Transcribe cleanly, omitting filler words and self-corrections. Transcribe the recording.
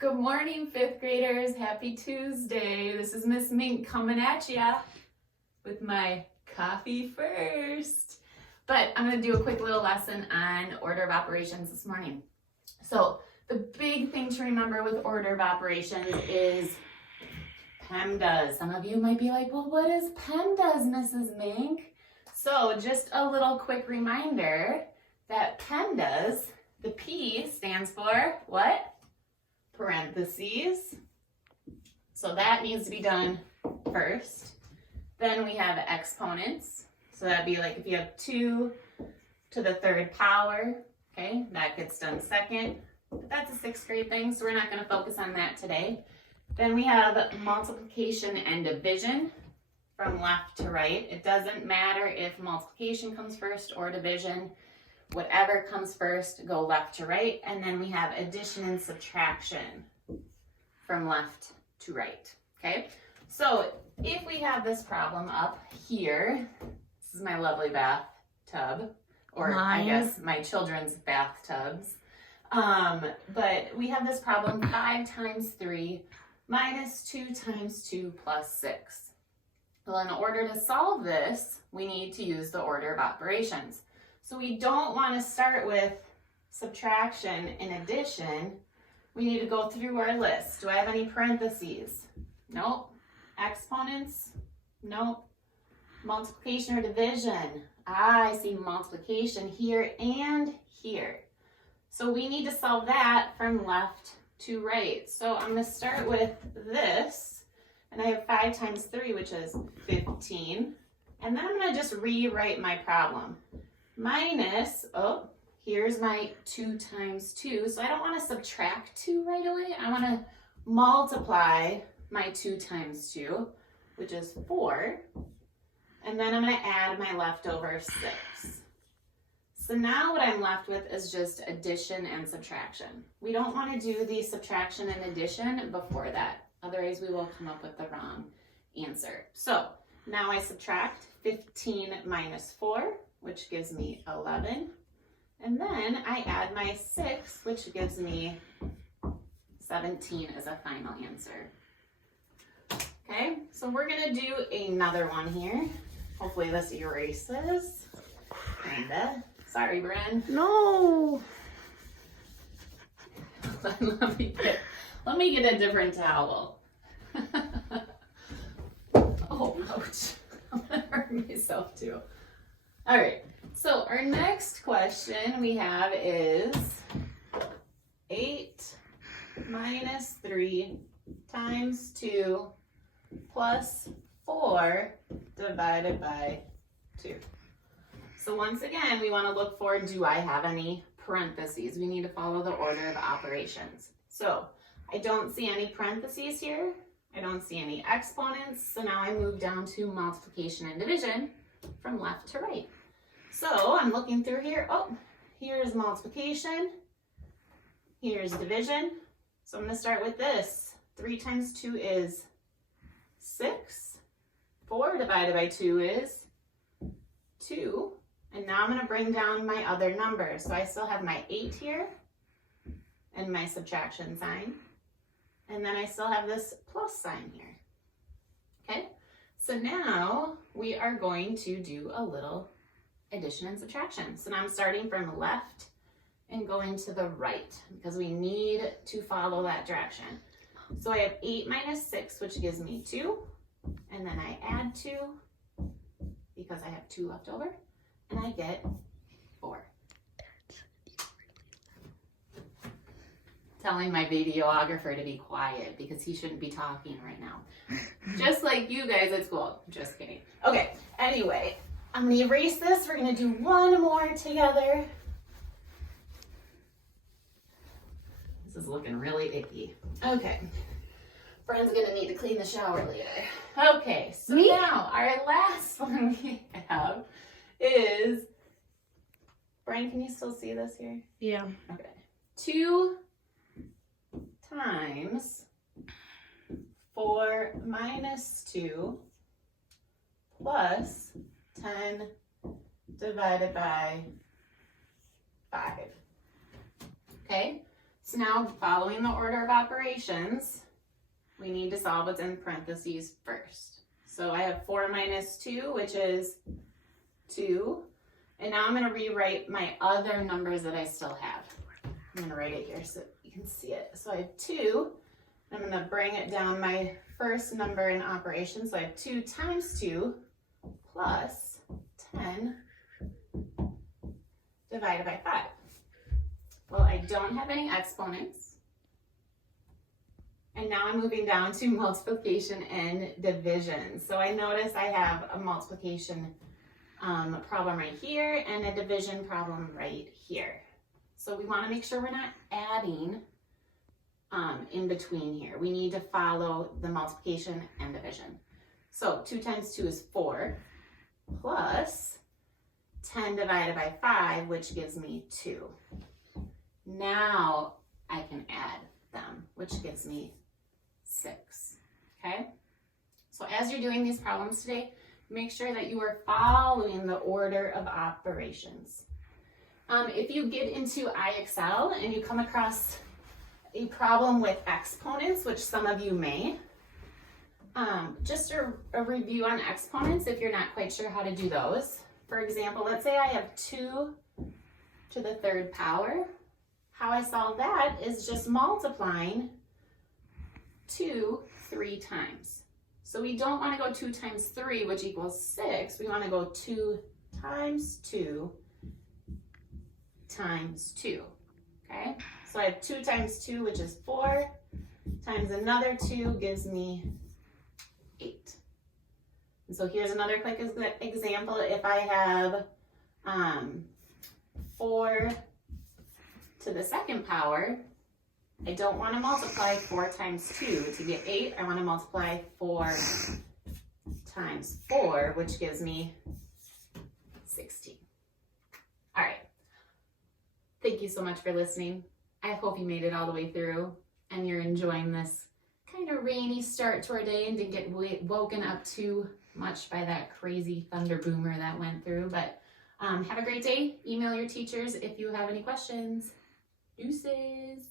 Good morning, fifth graders. Happy Tuesday. This is Miss Mink coming at ya with my coffee first. But I'm going to do a quick little lesson on order of operations this morning. So the big thing to remember with order of operations is PEMDAS. Some of you might be like, well, what is PEMDAS, Mrs. Mink? So just a little quick reminder that PEMDAS, the P stands for what? Parentheses. So that needs to be done first. Then we have exponents. So that'd be like if you have 2 to the third power, okay, that gets done second. But that's a 6th grade thing, so we're not going to focus on that today. Then we have multiplication and division from left to right. It doesn't matter if multiplication comes first or division. Whatever comes first, go left to right. And then we have addition and subtraction from left to right, okay? So if we have this problem up here, this is my lovely bathtub, or I guess my children's bathtubs. But we have this problem, 5 times 3 minus 2 times 2 plus 6. Well, in order to solve this, we need to use the order of operations. So we don't want to start with subtraction and addition. We need to go through our list. Do I have any parentheses? Nope. Exponents? Nope. Multiplication or division? I see multiplication here and here. So we need to solve that from left to right. So I'm going to start with this, and I have 5 times 3, which is 15. And then I'm going to just rewrite my problem. Minus, oh, here's my 2 times 2. So I don't want to subtract 2 right away. I want to multiply my 2 times 2, which is 4. And then I'm going to add my leftover 6. So now what I'm left with is just addition and subtraction. We don't want to do the subtraction and addition before that. Otherwise, we will come up with the wrong answer. So now I subtract 15 minus 4, which gives me 11. And then I add my 6, which gives me 17 as a final answer. Okay, so we're going to do another one here. Hopefully this erases. Kinda. Sorry, Bren. No. Let me get a different towel. Oh, ouch. I'm going to hurt myself too. All right, so our next question we have is 8 minus 3 times 2 plus 4 divided by 2. So once again, we want to look for, do I have any parentheses? We need to follow the order of operations. So I don't see any parentheses here. I don't see any exponents. So now I move down to multiplication and division from left to right. So I'm looking through here. Oh, here's multiplication. Here's division. So I'm going to start with this. 3 times 2 is 6. 4 divided by 2 is 2. And now I'm going to bring down my other numbers. So I still have my 8 here and my subtraction sign. And then I still have this plus sign here. Okay, so now we are going to do a little addition and subtraction. So now I'm starting from left and going to the right because we need to follow that direction. So I have 8 minus 6, which gives me 2. And then I add 2 because I have 2 left over. And I get 4. Telling my videographer to be quiet because he shouldn't be talking right now. Just like you guys at school. Just kidding. Okay, anyway, I'm going to erase this. We're going to do one more together. This is looking really icky. Okay. Friend's going to need to clean the shower later. Okay, so now our last one we have is, Brian, can you still see this here? Yeah. Okay. 2 times 4 minus 2 plus 10 divided by 5. Okay, So now, following the order of operations, we need to solve what's in parentheses first. So I have 4 minus 2, which is 2. And now I'm going to rewrite my other numbers that I still have. I'm going to write it here so you can see it. So I have 2. I'm going to bring it down my first number in operation. So I have 2 times 2 plus 10 divided by 5. Well, I don't have any exponents. And now I'm moving down to multiplication and division. So I notice I have a multiplication problem right here and a division problem right here. So we want to make sure we're not adding in between here. We need to follow the multiplication and division. So 2 times 2 is 4 plus 10 divided by 5, which gives me 2. Now I can add them, which gives me 6, okay? So as you're doing these problems today, make sure that you are following the order of operations. If you get into IXL and you come across a problem with exponents, which some of you may, just a review on exponents if you're not quite sure how to do those. For example, let's say I have 2 to the 3rd power. How I solve that is just multiplying 2 3 times. So we don't want to go 2 times 3, which equals 6. We want to go 2 times 2 times 2, okay? So I have 2 times 2, which is 4, times another 2 gives me 8. And so here's another quick example. If I have 4 to the 2nd power, I don't want to multiply 4 times 2 to get 8. I want to multiply 4 times 4, which gives me 16. All right. Thank you so much for listening. I hope you made it all the way through and you're enjoying this kind of rainy start to our day and didn't get woken up too much by that crazy thunder boomer that went through. But have a great day. Email your teachers if you have any questions. Deuces.